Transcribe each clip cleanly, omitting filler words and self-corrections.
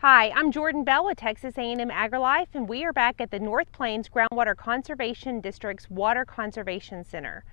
Hi, I'm Jourdan Bell with Texas A&M AgriLife, and we are back at the North Plains Groundwater Conservation District's Water Conservation Center.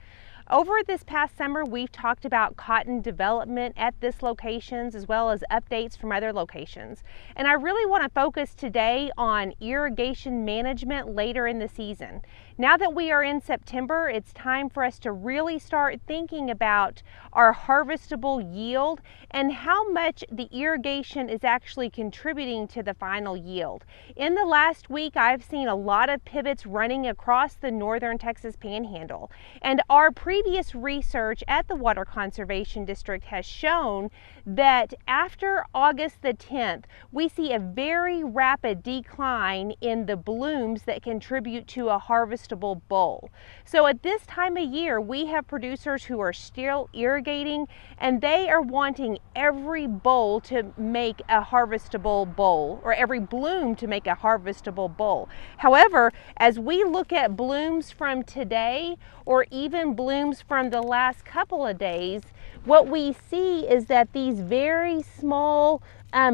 Over this past summer, we've talked about cotton development at this locations as well as updates from other locations. And I really want to focus today on irrigation management later in the season. Now that we are in September, it's time for us to really start thinking about our harvestable yield and how much the irrigation is actually contributing to the final yield. In the last week, I've seen a lot of pivots running across the northern Texas Panhandle, and our previous research at the Water Conservation District has shown that after August the 10th, we see a very rapid decline in the blooms that contribute to a harvestable boll. So at this time of year, we have producers who are still irrigating, and they are wanting every boll to make a harvestable boll, or every bloom to make a harvestable boll. However, as we look at blooms from today, or even blooms from the last couple of days, what we see is that these very small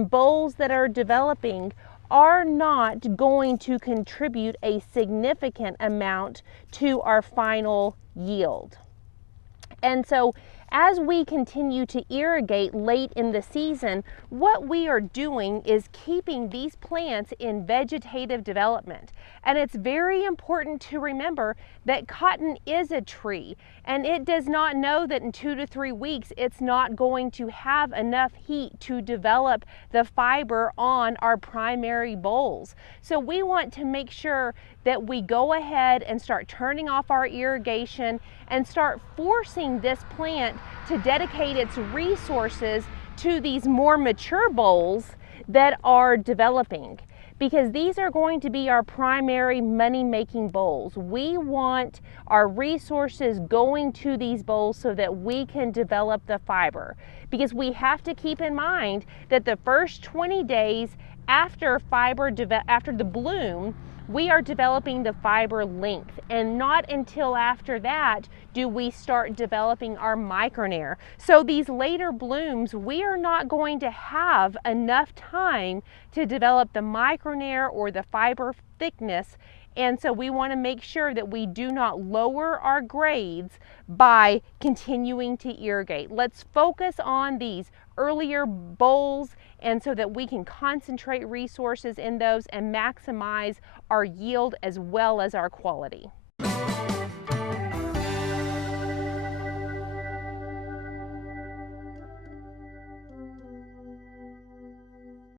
bolls that are developing are not going to contribute a significant amount to our final yield. And so as we continue to irrigate late in the season, what we are doing is keeping these plants in vegetative development. And it's very important to remember that cotton is a tree, and it does not know that in 2 to 3 weeks it's not going to have enough heat to develop the fiber on our primary bolls. So we want to make sure that we go ahead and start turning off our irrigation and start forcing this plant to dedicate its resources to these more mature bolls that are developing, because these are going to be our primary money-making bolls. We want our resources going to these bolls so that we can develop the fiber, because we have to keep in mind that the first 20 days after the bloom, we are developing the fiber length, and not until after that do we start developing our micronair. So these later blooms, we are not going to have enough time to develop the micronair or the fiber thickness, and so we want to make sure that we do not lower our grades by continuing to irrigate. Let's focus on these earlier bolls, and so that we can concentrate resources in those and maximize our yield as well as our quality.